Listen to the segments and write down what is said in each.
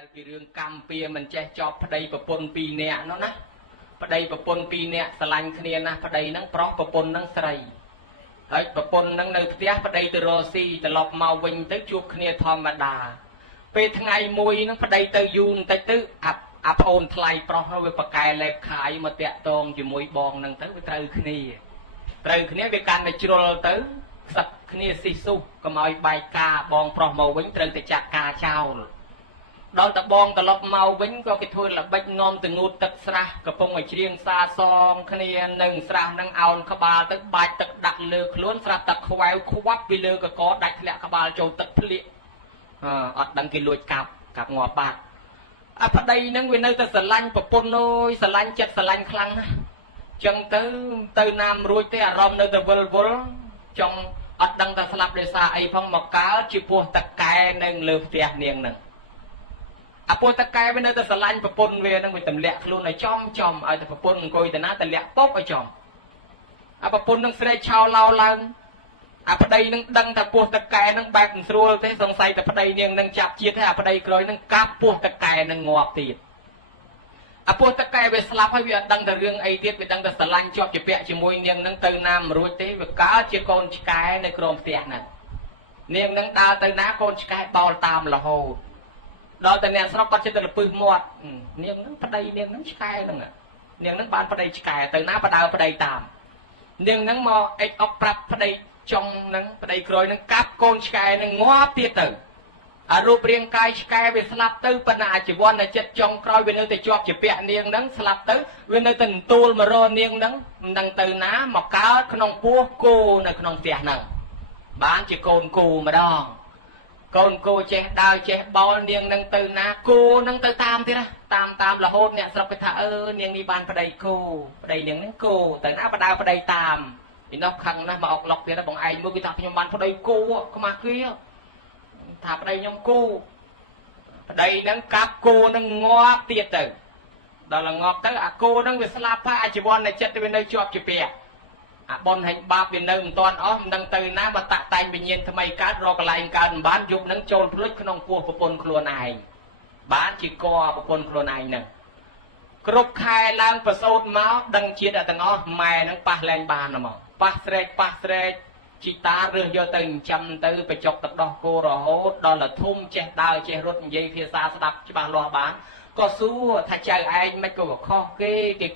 ដែលពីរឿងកម្មពៀមិនចេះចប់ប្តីប្រពន្ធពីរនាក់នោះណាប្តីប្រពន្ធពីរនាក់ស្រឡាញ់គ្នាណាប្តីហ្នឹងប្រុសប្រពន្ធហ្នឹងស្រីហើយប្រពន្ធហ្នឹងនៅផ្ទះប្តីទៅរកស៊ីត្រឡប់មកវិញទៅជួបគ្នាធម្មតាពេលថ្ងៃមួយហ្នឹងប្តីទៅយូរបន្តិចទៅអាប្អូនថ្លៃប្រុសនោះវាប្រកែលេបខាយមកតាក់តងជាមួយបងហ្នឹងទៅវាត្រូវគ្នាវាកាន់តែជ្រុលទៅខ្សឹបគ្នាស៊ីស៊ុះកុំឲ្យបែកការបងប្រុសមកវិញត្រូវតែចាក់ការចោលដល់តបងត្រឡប់មកវិញក៏គេធ្វើល្បិចនាំទៅងូតទឹកស្រះកំពុងឲ្យច្រៀងសាសងគ្នានឹងស្រះនឹងអោនក្បាលទៅបាច់ទឹកដាក់លើខ្លួនស្រះទឹកខ្វែវខ្វាប់ពីលើកកដាច់ធ្លាក់ក្បាលចូលទឹកភ្លៀកអត់ដឹងគេលួចកាប់ងាប់បាត់អាប្តីហ្នឹងវានៅតែស្រឡាញ់ប្រពន្ធអើយស្រឡាញ់ចិត្តស្រឡាញ់ខ្លាំងណាស់ចឹងទៅណាមរួចទេអារម្មណ៍នៅតែវិលចង់អត់ដឹងថាស្លាប់ដោយសារអីផងមកកើជាពោះតកែនៅលើផ្ទះនាងហ្នឹងអាពោះតកែវានៅតែស្រឡាញ់ប្រពន្ធវាហ្នឹងវាទម្លាក់ខ្លួនឲ្យចំឲ្យតែប្រពន្ធអង្គុយទៅណាទម្លាក់ពុកឲ្យចំអាប្រពន្ធនឹងស្រែកឆោឡោឡើងអាប្តីនឹងដឹងថាពោះតកែនឹងបែបមិនស្រួលទេសង្ស័យតែប្តីនាងនឹងចាប់ជាតិហើយអាប្តីក្រោយនឹងកាប់ពោះតកែនឹងងាប់ទៀតអាពោះតកែវាស្លាប់ហើយវាអត់ដឹងតែរឿងអីទៀតវាដឹងតែស្រឡាញ់ជាប់ជាពាក់ជាមួយនាងនឹងទៅណាមិនរួចទេវាកើតជាកូនឆ្កែនៅក្រោមផ្ទះហ្នឹងនាងនឹងដើរទៅណាកូនឆ្កែបោលតាមរហូតដល់តែអ្នកស្រុកគាត់ចិត្តទៅលពឹសមាត់នាងនឹងប្តីនាងនឹងឆ្កែហ្នឹងនាងនឹងបានប្តីឆ្កែទៅណាបដើប្តីតាមនាងនឹងមកអិចអុកប្រាប់ប្តីចុងនឹងប្តីក្រោយនឹងកាប់កូនឆ្កែនឹងងាប់ទៀតទៅអារូបរាងកាយឆ្កែវាស្លាប់ទៅប៉ុន្តែអាជីវ័នដែលចិត្តចុងក្រោយវានៅតែជាប់ជាពាក់នាងនឹងស្លាប់ទៅវានៅតែន្ទូលមករនាងនឹងមិនដឹងទៅណាមកកើតក្នុងពោះគោនៅក្នុងផ្ទះហ្នឹងបានជាកូនគោម្ដងកូនគោចេះដើរចេះបោលនាងនឹងទៅណាគោនឹងទៅតាមទៀតណាតាមរហូតអ្នកស្រុកគេថានាងនេះបានប្តីគោប្តីនាងនឹងគោទៅណាបដើប្តីតាមពីនោះខឹងណាស់មកអុកឡុកទៀតបងឯងមួយគេថាខ្ញុំបានប្តីគោខ្មាស់គេថាប្តីខ្ញុំគោប្តីនឹងកាប់គោនឹងងាប់ទៀតទៅដល់ងាប់ទៅអាគោនឹងវាស្លាប់ហើយអាជីវ័ននៃចិត្តវានៅជាប់ជាពាក់អាប៉ុនហេញបាបវានៅមិនទាន់អស់មិនដឹងទៅណាបើតាក់តែងវិញ្ញាណថ្មីកើតរកកន្លែងកើតមិនបានយប់នឹងចូលភ្លុចក្នុងពោះប្រពន្ធខ្លួនឯងបានជាកប្រពន្ធខ្លួនឯងនឹងគ្រប់ខែឡើងប្រសូតមកដឹងជាតិទាំងអស់ម៉ែនឹងប៉ះលែងបានហ្មងប៉ះស្រែកជីតារើសយកទៅចិញ្ចឹមទៅបញ្ចុកទឹកដោះគោរហូតដល់តែធំចេះដើរចេះរត់និយាយភាសាស្ដាប់ច្បាស់លាស់បានក៏សួរថាចៅឯងមិនក៏ខុសគេ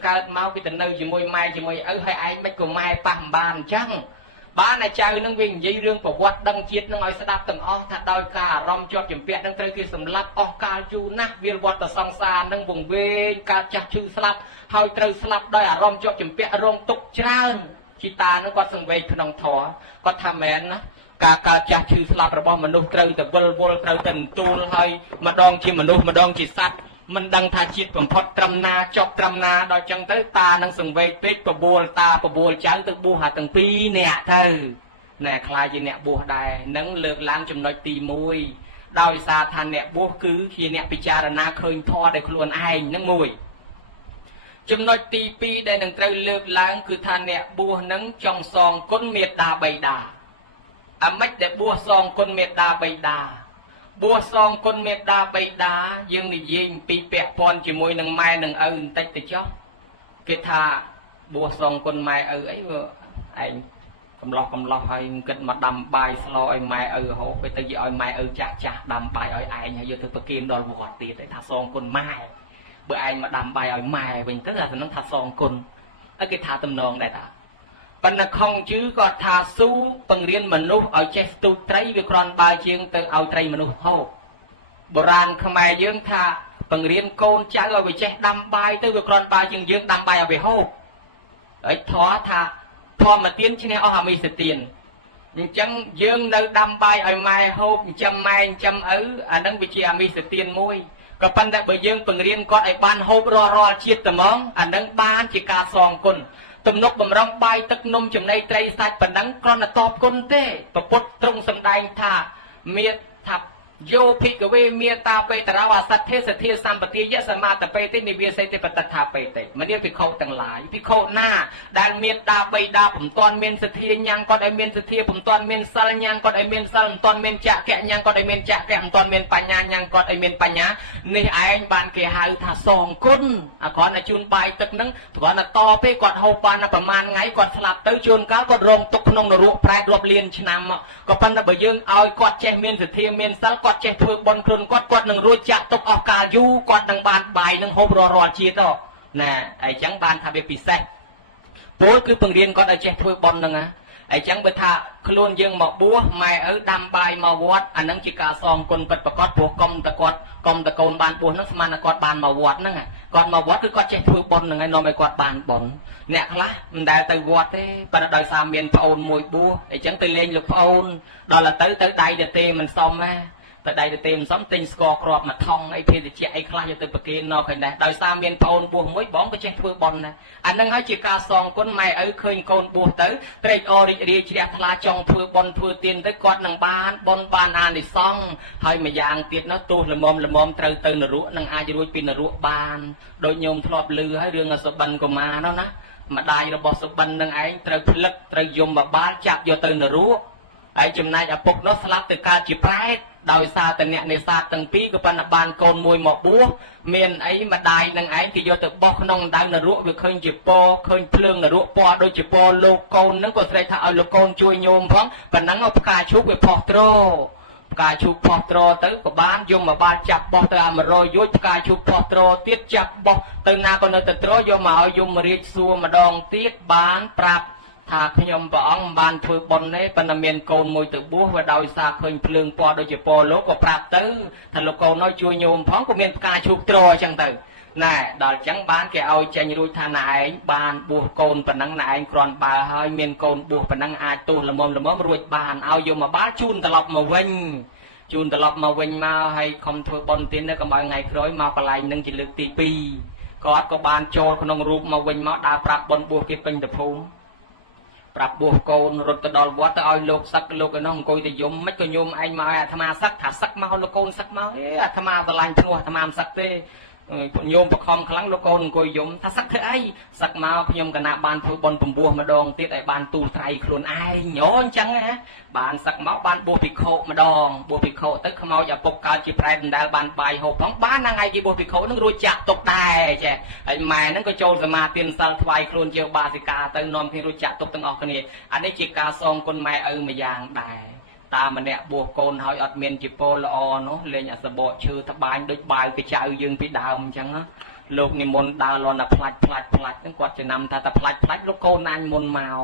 កើតមកវាទៅនៅជាមួយម៉ែជាមួយឪហើយឯងមិនក៏ម៉ែប៉ះមិនបានអញ្ចឹងបានតែចៅនឹងវានិយាយរឿងប្រវត្តិដឹងជាតិនឹងឲ្យស្ដាប់ទាំងអស់ថាដោយការអារម្មណ៍ជាប់ជំពាក់នឹងត្រូវគេសម្លាប់អស់កាលយូរណាស់វាវត្តសង្សារនឹងវង្វេងកើតចាស់ឈឺស្លាប់ហើយត្រូវស្លាប់ដោយអារម្មណ៍ជាប់ជំពាក់រងទុក្ខច្រើនជីតានឹងគាត់សង្វេគក្នុងធម៌គាត់ថាមែនណាការកើតចាស់ឈឺស្លាប់របស់មនុស្សត្រូវតែវិលត្រូវតែន្ទូលហើយម្ដងជាមនុស្សម្ដងជាសត្វមិនដឹងថាជាតិបំផុតត្រឹមណាចប់ត្រឹមណាដល់ចឹងទៅតានឹងសង្វេគពេកបបួលតាបបួលចៅទៅបួសអាទាំងពីរនាក់ទៅណែខ្លាចជាអ្នកបួសដែរនឹងលើកឡើងចំណុចទី1ដោយសារថាអ្នកបួសគឺជាអ្នកពិចារណាឃើញធម៌ដោយខ្លួនឯងនឹងមួយចំណុចទី2ដែលនឹងត្រូវលើកឡើងគឺថាអ្នកបួសនឹងចង់សងគុណមេត្តាបិតាអាម៉េចដែលបួសសងគុណមេត្តាបិតាបួសសងគុណមេត្តាបិតាយើងនិយាយអំពីពាក់ព័ន្ធជាមួយនឹងម៉ែនឹងឪបន្តិចទៅចុះគេថាបួសសងគុណម៉ែឪអីឯងកំឡោះហើយគិតមកដាំបាយស្លឲ្យម៉ែឪហូបទៅនិយាយឲ្យម៉ែឪចាស់ដាំបាយឲ្យឯងហើយយកទៅប្រគេនដល់វត្តទៀតថាសងគុណម៉ែបើឯងមកដាំបាយឲ្យម៉ែវិញទៅអាហ្នឹងថាសងគុណហើយគេថាតំណងដែរតាប៉ុន្តែខុងជឺគាត់ថាស៊ូបង្រៀនមនុស្សឲ្យចេះស្ទូចត្រីវាគ្រាន់បើជាងទៅឲ្យត្រីមនុស្សហូបបុរាណខ្មែរយើងថាបង្រៀនកូនចៅឲ្យវាចេះដាំបាយទៅវាគ្រាន់បើជាងយើងដាំបាយឲ្យវាហូបហើយធម៌ថាធម្មទានឈ្នះអស់អមិសទានអញ្ចឹងយើងនៅដាំបាយឲ្យម៉ែហូបចិញ្ចឹមម៉ែចិញ្ចឹមឪអាហ្នឹងវាជាអមិសទានមួយក៏ប៉ុន្តែបើយើងបង្រៀនគាត់ឲ្យបានហូបរាល់ជាតិត្មងអានឹងបានជាការសងគុណទំនុកបំរុងបាយទឹកនំចំណីត្រីសាច់ប៉ុណ្ណឹងគ្រាន់តែតបគុណទេព្រះពុទ្ធទ្រង់សម្ដែងថាមេថា Yo pick away mere tape that our satis a tear somebody yes a matter pay in the VSA but the tapete. Many of the coat and lie. Pico na that meet that way up from Ton men the tea young got a men the tea from Ton men selling young got a men selling Ton men jacket young got a men jacket and Ton men panya young got a men panya. Nay I banke how ta song couldn't a corner tune by the nung to one a topic got hope on up a man I got slap the tune car got wrong took on the rope pride of Lin Chinam got under the young I got check men the tea men sell gotចេះធ្វើបន់ខ្លួនគាត់នឹងរួចចាក់ទុកអស់កាលយូរគាត់នឹងបានបាយនឹងហូបរាល់ជាតិណាអញ្ចឹងបានថាវាពិសេសពលគឺបង្រៀនគាត់ឲ្យចេះធ្វើបន់ហ្នឹងណាអញ្ចឹងបើថាខ្លួនយើងមកបួសម៉ែឪដាំបាយមកវត្តអានឹងជាការសងគុណពិតប្រាកដព្រោះកុំតគាត់កុំតកូនបានបួសហ្នឹងស្មានតែគាត់បានមកវត្តហ្នឹងគាត់មកវត្តគឺគាត់ចេះធ្វើបន់ហ្នឹងហើយនាំឲ្យគាត់បានបន់អ្នកខ្លះមិនដែលទៅវត្តទេប៉ុន្តែដោយសារមានប្អូនមួយបួសអញ្ចឹងទៅលេងលោកប្អូនដល់ទៅដៃទៅទេមិនសមណាតែដៃទៅទេមិនសមទិញស្ករគ្រាប់មួយថងអីភេទជ្ជៈអីខ្លះយកទៅប្រគេននៅឃើញដែរដោយសារមានប្អូនបួសមួយបងក៏ចេះធ្វើបន់ដែរអានឹងហើយជាការសងគុណម៉ែឪឃើញកូនបួសទៅត្រេកអររីករាយជ្រះថ្លាចង់ធ្វើបន់ធ្វើទានទៅគាត់នឹងបានបន់បានអានិសង្ឃហើយម្យ៉ាងទៀតនោះទោះល្មមត្រូវទៅនរកនឹងអាចរួចពីនរកបានដោយញោមធ្លាប់ឮហើយរឿងអសបិនកុមារនោះណាម្ដាយរបស់សុបិននឹងឯងត្រូវផ្លឹកត្រូវយំបបាលចាប់យកទៅនរកហើយចំណែកឪពុកនោះស្លាប់ទៅកើតជាប្រែតដោយសារតែអ្នកនេសាទទាំងពីរក៏ប៉ុន្តែបានកូនមួយមកបួសមានអីម្ដាយនឹងឯងគេយកទៅបោះក្នុងដៅនរកវាឃើញជាពណ៌ឃើញភ្លើងនរកពណ៌ដូចជាពណ៌លោកកូននឹងក៏ស្រែកថាឲ្យលោកកូនជួយញោមផងប៉ុណ្ណឹងផ្កាឈូកវាផុសត្រផ្កាឈូកផុសត្រទៅក៏បានយមមកបានចាប់បោះទៅអា100យោជផ្កាឈូកផុសត្រទៀតចាប់បោះទៅណាក៏នៅតែត្រយកមកឲ្យយមរាជសួរម្ដងទៀតបានប្រាប់ថាខ្ញុំព្រះអង្គមិនបានធ្វើបុណ្យទេប៉ុន្តែមានកូនមួយទៅបួសវាដោយសារឃើញភ្លើងពណ៌ដូចជាពណ៌លោកក៏ប្រាប់ទៅថាលោកកូននោះជួយញោមផងក៏មានផ្កាឈូកត្រអញ្ចឹងទៅណែដល់អញ្ចឹងបានគេឲ្យចេញរួចថាណែឯងបានបួសកូនប៉ុណ្ណឹងណែឯងគ្រាន់បើហើយមានកូនបួសប៉ុណ្ណឹងអាចទោសល្មមរួចបានឲ្យយកមកបាលជូនត្រឡប់មកវិញមកហើយខំធ្វើបុណ្យទានទៅកុំឲ្យថ្ងៃក្រោយមកកន្លែងនឹងជាលើកទី2គាត់ក៏បានចូលក្នុងរូបមកវិញមកដើរប្រាប់បុណ្យបួសគេពេញទៅភូមិប្រាប់បួសកូនរត់ទៅដល់វត្តទៅឲ្យលោកសឹកលោកឯនោះអង្គុយទៅយំមិនក៏ញោមឯងមកឲ្យអាត្មាសឹកថាសឹកមកលោកកូនសឹកមកអាត្មាស្រឡាញ់ភ្នោះអាត្មាមិនសឹកទេញោមបខំខ្លាំងលោកកូនអង្គុយយំថាសឹកធ្វើអីសឹកមកខ្ញុំកណាបានធ្វើបុណ្យ9ម្ដងទៀតឲ្យបានទូលត្រៃខ្លួនឯងញោអញ្ចឹងណាបានសឹកមកបានបួសភិក្ខុម្ដងបួសភិក្ខុទៅខ្មោចឪពុកកើតជាប្រែតដដែលបានបាយហូបផងបានថ្ងៃគេបួសភិក្ខុនឹងរួចចាក់ទុកដែរចេះហើយម៉ែហ្នឹងក៏ចូលសមាទានសិលថ្វាយខ្លួនជាបាសិកាទៅនាំគ្នារួចចាក់ទុកទាំងអស់គ្នាអានេះជាការសងគុណម៉ែឪម្យ៉ាងដែរតាម្នាក់បួសកូនហើយអត់មានជាពលល្អនោះលេងអសបកឈើត្បាញដូចបាវទៅចៅយើងពីដើមអញ្ចឹងណាលោកនិមន្តដើរលន់តែផ្លាច់ហ្នឹងគាត់ចំណាំថាតែផ្លាច់លោកកូនណាញ់មុនមក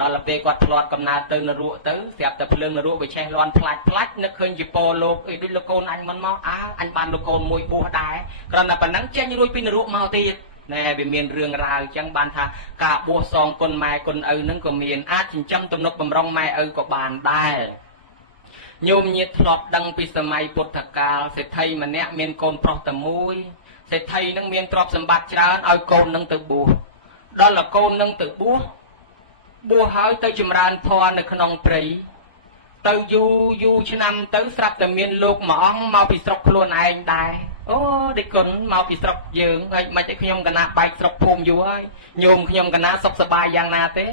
ដល់ពេលគាត់ធ្លាត់កំណើតទៅនរកទៅស្រាប់តែភ្លើងនរកវាឆេះលន់ផ្លាច់នឹកឃើញជាពលលោកអីដូចលោកកូនអញមុនមកអញបានលោកកូនមួយបួសដែរគ្រាន់តែប៉ុណ្ណឹងចេញរួចពីនរកមកទៀតណែវាមានរឿងរ៉ាវអញ្ចឹងបានថាការបួសសងគុណម៉ែគុណឪហ្នឹងក៏មានអាចចិញ្ចឹមទំនុកបំរុងម៉ែឪក៏បានដែរញោមញាតិធ្លាប់ដឹងពីសម័យពុទ្ធកាលសេដ្ឋីម្នាក់មានកូនប្រុសតែមួយសេដ្ឋីនឹងមានទ្រព្យសម្បត្តិច្រើនឲ្យកូននឹងទៅបួសដល់តែកូននឹងទៅបួសហើយទៅចម្រើនធម៌នៅក្នុងព្រៃទៅយូរឆ្នាំទៅស្រាប់តែមានលោកមួយអង្គមកពីស្រុកខ្លួនឯងដែរអូដេចគុណមកពីស្រុកយើងហើយមិនតែខ្ញុំកណាបែកស្រុកភូមិយូរហើយញោមខ្ញុំកណាសុខសប្បាយយ៉ាងណាទេ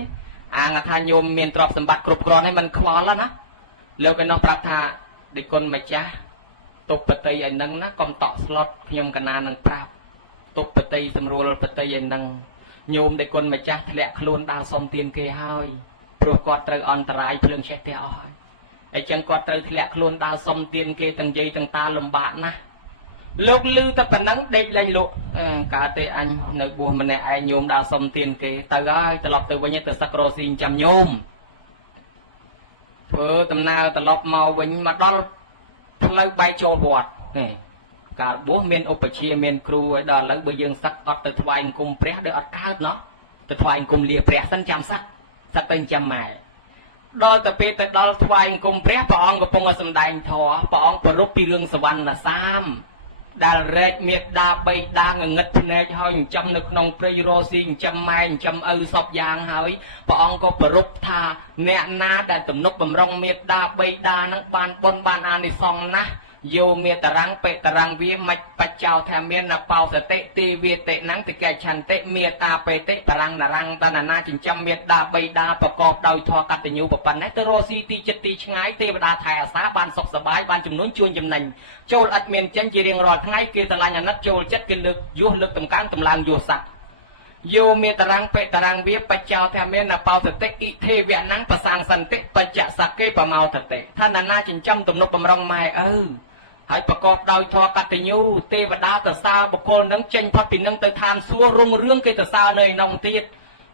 អាងថាញោមមានទ្រព្យសម្បត្តិគ្រប់គ្រាន់ហើយមិនខ្វល់ណាលោកឯនោះប្រាប់ថាដេចគុណម្ចាស់ទុបបតីឯហ្នឹងណាកុំតក់ស្លុតខ្ញុំកណានឹងប្រាប់ទុបបតីសម្រួលបតីឯហ្នឹងញោមដេចគុណម្ចាស់ធ្លាក់ខ្លួនដើរសុំទានគេហើយព្រោះគាត់ត្រូវអន្តរាយភ្លើងឆេះផ្ទះអស់ហើយអញ្ចឹងគាត់ត្រូវធ្លាក់ខ្លួនដើរសុំទានគេទាំងយាយទាំងតាលំបាកណាស់លោកលឺតែប៉ុណ្ណឹងដេកលេងលោកកើតទេអញនៅបួសម្នាក់ឯងញោមដើរសុំទានគេទៅហើយត្រឡប់ទៅវិញទៅសឹករស៊ីចាំញោមធ្វើដំណើរត្រឡប់មកវិញមកដល់ផ្លូវបែកចូលវត្តកាលបួសមានឧបជាមានគ្រូឲ្យដល់ឥឡូវបើយើងសឹកអត់ទៅថ្វាយអង្គមព្រះដូចអត់កើតណោះទៅថ្វាយអង្គមលាព្រះសិនចាំសឹកទៅចាំម៉ែដល់ទៅពេលទៅដល់ថ្វាយអង្គមព្រះព្រះអង្គកំពុងតែសម្ដែងធម៌ព្រះអង្គប្រពពីរឿងសវណ្ណសាម ដែលរែកមេដាបីដាងងឹតភ្នែកហើយចំនៅក្នុងព្រៃរស៊ីចំម៉ែចំឪសពយ៉ាងហើយព្រះអង្គក៏ប្រពថាអ្នកណាដែលទំនុកបំរុងមេដាបីដានឹងបានបុណ្យបានអានិសង្សណាស់យោមេតរាំងបេតរាំងវាមិនបច្ចោថាមានណបោសតិទីវាតិណੰតិកេឆន្តិមេតាបេតិបរាំងនរាំងតណ្ណាចិញ្ចឹមមេដាបីដាប្រកបដោយធម៌កតញ្ញូប្រប៉ុណ្ណេះទៅរស់ស៊ីទីចិត្តទីឆ្ងាយទេវតាថែអាសាបានសុខសប្បាយបានចំនួនជួនចំណេញចូលឥតមានចិញ្ចជារៀងរាល់ថ្ងៃគេស្រឡាញ់អាណិតចូលចិត្តគេលើកយោះលើកតម្កើងតម្លើងយោះស័ក្តិយោមេតរាំងបេតរាំងវាបច្ចោថាមានណបោសតិអ៊ីទេវៈណੰបសាងសន្តិបច្ចសកេបមោតតិថានណាចិញ្ចឹមទំនុកបំរុងម៉ែឪហើយប្រកបដោយធម៌កតញ្ញូទេវតាទៅសាបុគ្គលនឹងចេញផុតពីនឹងទៅឋានសួគ៌រុងរឿងគេទៅសានៅក្នុងទៀត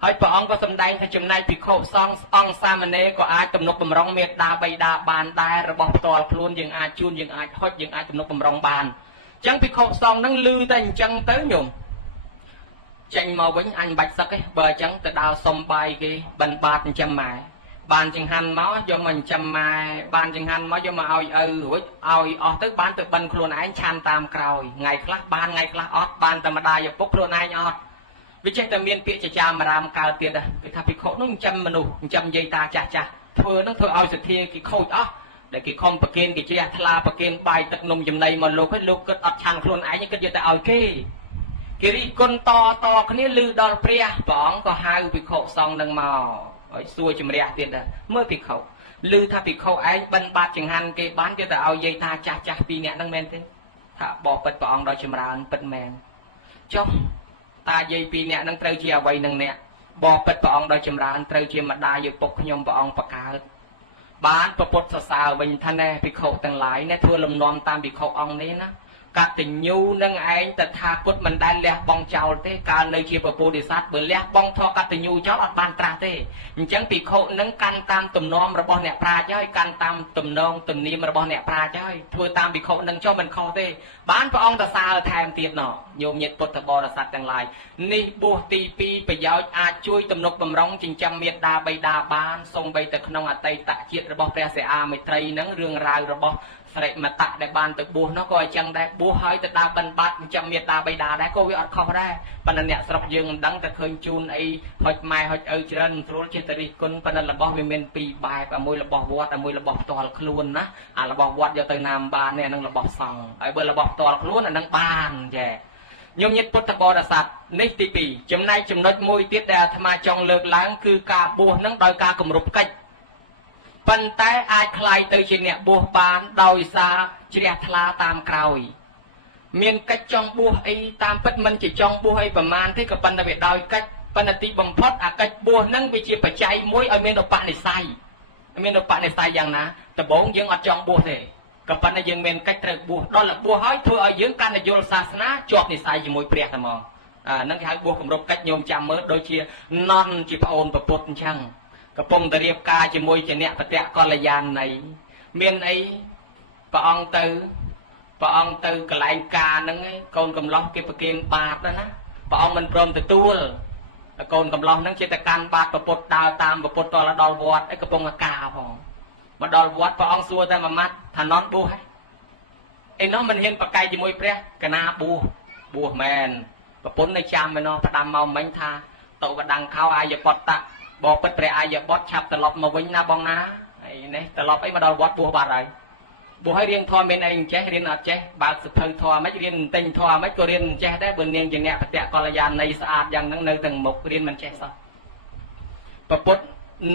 ហើយព្រះអង្គក៏សម្ដែងថាចំណែកភិក្ខុសង្ឃអង្គសាមណេរក៏អាចទំនុកបំរុងមេត្តាបៃតាបានដែររបស់ផ្ទាល់ខ្លួនយើងអាចជួនយើងអាចហុចយើងអាចទំនុកបំរុងបានអញ្ចឹងភិក្ខុសង្ឃនឹងឮតែអញ្ចឹងទៅញោមចេញមកវិញអញបាច់សឹកទេបើអញ្ចឹងទៅដើរសុំបាយគេបិណ្ឌបាតចិញ្ចឹមម៉ែបានចង្ហាន់មកយកមកចិញ្ចឹមម៉ែបានចង្ហាន់មកយកមកឲ្យឪរួចឲ្យអស់ទៅបានទៅបិណ្ឌខ្លួនឯងឆានតាមក្រោយថ្ងៃខ្លះបានថ្ងៃខ្លះអត់បានតែម្ដាយឪពុកខ្លួនឯងអត់វាចេះតែមានពាក្យចចាមរាមកើតទៀតដែរគេថាភិក្ខុនោះចិញ្ចឹមមនុស្សចិញ្ចឹមយាយតាចាស់ចាស់ធ្វើនឹងធ្វើឲ្យសទ្ធាគេខូចអស់ដែលគេខំប្រគេនគេជ្រះថ្លាប្រគេនបាយទឹកនំចំណីមកលោកឲ្យលោកគិតអត់ឆានខ្លួនឯងគិតយកតែឲ្យគេរិះគន់តគ្នាឮដល់ព្រះអង្គក៏ហៅភិក្ខុសង្ឃនឹងមកឲ្យសួរជំរះទៀតដែរមើលភិក្ខុឮថាភិក្ខុឯងបិណ្ឌបាតចង្ហាន់គេបានយកទៅឲ្យយាយតាចាស់ចាស់ពីរនាក់ហ្នឹងមែនទេថាបបិទ្ធព្រះអង្គដល់ចម្រើនពិតមែនចុះតាយាយពីរនាក់ហ្នឹងត្រូវជាអ្វីនឹងអ្នកបបិទ្ធព្រះអង្គដល់ចម្រើនត្រូវជាម្ដាយឪពុកខ្ញុំព្រះអង្គបកើតបានប្រពុតសរសើរវិញថាណែភិក្ខុទាំងឡាយណែធ្វើលំនាំតាមភិក្ខុអង្គនេះណាកតញ្ញូនឹងឯងតថាគតមិនដែលលះបង់ចោលទេកាលនៅជាពពុទ្ធិស័តបើលះបង់ធម៌កតញ្ញូចោលអត់បានត្រាស់ទេអញ្ចឹងភិក្ខុនឹងកាន់តាមទំនំរបស់អ្នកប្រាជ្ញហើយកាន់តាមទំនងទំនៀមរបស់អ្នកប្រាជ្ញហើយធ្វើតាមភិក្ខុនឹងចុះមិនខុសទេបានព្រះអង្គតសើថែមទៀតណោះញោមញាតិពុទ្ធបរិស័ទទាំងឡាយនេះបួសទី2ប្រយោជន៍អាចជួយទំនុកបំរុងចិញ្ចឹមមេត្តាបៃតាបានសូម្បីតែក្នុងអតីតជាតិរបស់ព្រះសិអាមេត្រីនឹងរឿងរ៉ាវរបស់ស្រីមតៈដែលបានទៅបួសនោះក៏អញ្ចឹងដែរបួសហើយទៅដើរបិណ្ឌបាតចិញ្ចឹមមេត្តាបៃតាដែរក៏វាអត់ខុសដែរប៉ុន្តែអ្នកស្រុកយើងមិនដឹងតែឃើញជូនអីហុចម៉ែហុចឪច្រើនមិនស្រួលចេះតែរិះគន់ប៉ុន្តែរបស់វាមានពីរបែបមួយរបស់វត្តមួយរបស់ផ្ទាល់ខ្លួនណាអារបស់វត្តយកទៅណាមបាននេះអានឹងរបស់សង្ឃហើយបើរបស់ផ្ទាល់ខ្លួនអានឹងបានចាញោមញាតិពុទ្ធបរិស័ទនេះទី2ចំណែកចំណុចមួយទៀតដែលអាត្មាចង់លើកឡើងគឺការបួសនឹងដោយការគម្រប់កិច្ចប៉ុន្តែអាចคล้ายទៅជាអ្នកបួសបានដោយសារជ្រះថ្លាតាមក្រោយមានកិច្ចចង់បួសអីតាមពិតមិនជាចង់បួសអីប្រមាណទេក៏ប៉ុន្តែវាដោយកិច្ចប៉ុន្តែទីបំផុតអាកិច្ចបួសហ្នឹងវាជាបច្ច័យមួយឲ្យមានឧបនិស្ស័យយ៉ាងណាដំបូងយើងអត់ចង់បួសទេក៏ប៉ុន្តែយើងមានកិច្ចត្រូវបួសដល់បួសហើយធ្វើឲ្យយើងកាន់តែយល់សាសនាជាប់និស្ស័យជាមួយព្រះតែហ្មងហ្នឹងគេហៅបួសគម្រប់កិច្ចញោមចាំមើលដូចជានន់ជាប្អូនប្រពុតអញ្ចឹងកំពុងតែរៀបការជាមួយជាអ្នកបតៈកល្យាណីមានអីព្រះអង្គទៅកន្លែងការហ្នឹងឯងកូនកំឡោះគេប្រគេនបាតណាព្រះអង្គមិនព្រមទទួលកូនកំឡោះហ្នឹងចេះតែកាន់បាតប្រពុតដើរតាមប្រពុតដល់វត្តឯងកំពុងការផងមកដល់វត្តព្រះអង្គសួរតែមួយម៉ាត់ថានន់បួសឯនោះមិនហ៊ានប្រកែកជាមួយព្រះកណាបួសមែនប្រពន្ធនៅចាំឯនោះផ្ដាំមកមិញថាតោវដាំងខោអាយបតៈបបិទ្ធព្រះអាយបុត្រឆាប់ត្រឡប់មកវិញណាបងណាអីនេះត្រឡប់អីមកដល់វត្តបួសបាត់ហើយបួសឲ្យរៀនធម៌មានអីចេះរៀនអត់ចេះបើកសភៅធម៌មិនរៀនទិញធម៌មិនក៏រៀនចេះដែរបើនាងជាអ្នកបតៈកល្យាណីស្អាតយ៉ាងហ្នឹងនៅទាំងមុខរៀនមិនចេះសោះប្រពុត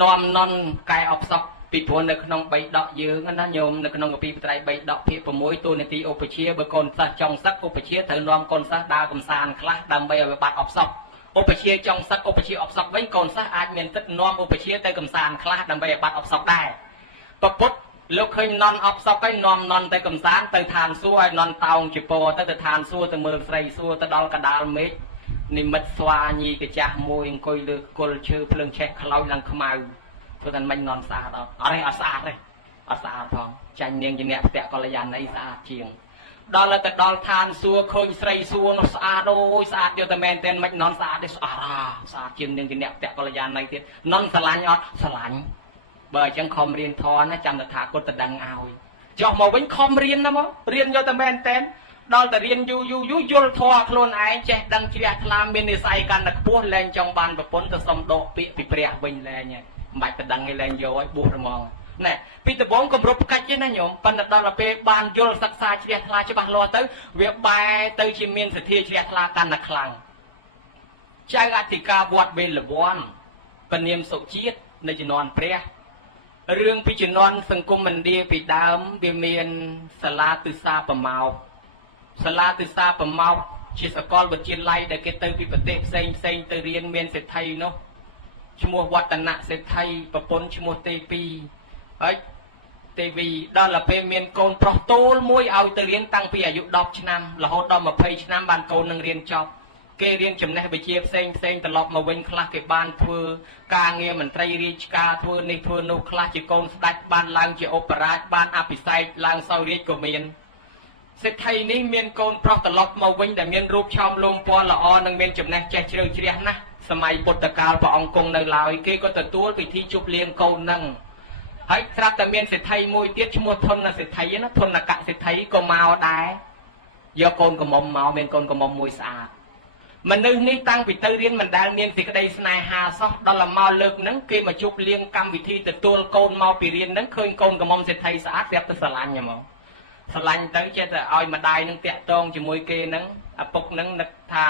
នាំនន់កែអបសក់ពីព្រោះនៅក្នុង3ដកយើងណាញោមនៅក្នុងកពីបត្រៃ3ដកភាគ6ទូនាទីឧបជាបើកូនសិស្សចង់សឹកឧបជាត្រូវនាំកូនសិស្សដើរកំសាន្តខ្លះដើម្បីឲ្យបាត់អបសក់ឧបជាចង់សឹកឧបជាអបសក់វិញកូនសិស្សអាចមានទឹកនាំឧបជាទៅកំសាន្តខ្លះដើម្បីឲ្យបាត់អបសក់ដែរប្រពុតលោកឃើញនន់អបសក់ហើយនាំនន់ទៅកំសាន្តទៅឋានសួគ៌ឲ្យនន់តោងជាពរទៅឋានសួគ៌ទៅមើលស្រីសួគ៌ទៅដល់កដាលមេឃនិមិត្តស្វាញីកាចាស់មួយអង្គុយលើគល់ឈើភ្លើងឆេះខ្លោចឡើងខ្មៅព្រោះតែមិននន់ស្អាតអត់ស្អាតទេអត់ស្អាតផងចាញ់នាងជាអ្នកផ្ទះកល្យាណីស្អាតជាងដល់ទៅដល់ឋានសួគ៌ឃើញស្រីសួគ៌នោះស្អាតអូយស្អាតយកតែមែនតែមិននន់ស្អាតទេស្អាតជាងនាងជាអ្នកផ្ទះកល្យាណីទៀតនន់ស្រឡាញ់អត់ស្រឡាញ់បើអញ្ចឹងខំរៀនធម៌ណាចាំតថាគតទៅដឹងឲ្យចុះមកវិញខំរៀនណាមករៀនយកតែមែនតែន ដល់តែរៀនយូរយល់ធម៌ខ្លួនឯងចេះដឹងជ្រះថ្លាមាននិស័យកាន់តែខ្ពស់លែងចង់បានប្រពន្ធទៅសុំដកពាក្យពីព្រះវិញលែងហើយមិនបាច់ទៅដឹងឯងលែងយកឲ្យបួសហ្មងណែពីដំបងគម្រប់កាច់ទេណាញោមប៉ុន្តែដល់ទៅពេលបានយល់សិក្សាជ្រះថ្លាច្បាស់លាស់ទៅវាបែរទៅជាមានសទ្ធាជ្រះថ្លាកាន់តែខ្លាំងចៅអធិការវត្តវេលវ័នពនាមសុជាតិនៅជំនាន់ព្រះរឿងពីជំនាន់សង្គមឥណ្ឌាពីដើមវាមានសាលាទិសាប្រម៉ោកសាលាទិសាប្រម៉ោកជាសកលវិទ្យាល័យដែលគេទៅពីប្រទេសផ្សេងទៅរៀនមានសេដ្ឋីនោះឈ្មោះវឌ្ឍនៈសេដ្ឋីប្រពន្ធឈ្មោះទេពីហើយទេវីដល់ទៅពេលមានកូនប្រុសតូលមួយឲ្យទៅរៀនតាំងពីអាយុ10ឆ្នាំរហូតដល់20ឆ្នាំបានកូននឹងរៀនចប់គេរៀនចំណេះវិជ្ជាផ្សេងត្រឡប់មកវិញខ្លះគេបានធ្វើការងារមន្ត្រីរាជការធ្វើនេះធ្វើនោះខ្លះជាកូនស្ដេចបានឡើងជាឧបរាជបានអភិសេកឡើងសោយរាជក៏មានសេដ្ឋីនេះមានកូនប្រុសត្រឡប់មកវិញដែលមានរូបឆោមលោមពណ៌ល្អនិងមានចំណេះចេះជ្រៅជ្រះណាស់សម័យពុទ្ធកាលព្រះអង្គគង់នៅឡើយគេក៏ទទួលពិធីជប់លៀងកូននឹងហើយស្រាប់តែមានសេដ្ឋីមួយទៀតឈ្មោះធនសេដ្ឋីណាធនកសេដ្ឋីក៏មកដែរយកកូនកំមុំមកមានកូនកំមុំមួយស្អាតមនុស្សនេះតាំងពីទៅរៀនមិនដែលមានសេចក្តីស្នេហាសោះដល់មកលើកហ្នឹងគេមកជប់លៀងកម្មវិធីទទួលកូនមកពីរៀនហ្នឹងឃើញកូនកំមុំសេដ្ឋីស្អាតស្រាប់តែស្រឡាញ់ហ្មងស្រឡាញ់ទៅចេះតែឲ្យម្ដាយនឹងតាក់ទងជាមួយគេហ្នឹងឪពុកហ្នឹងនឹកថា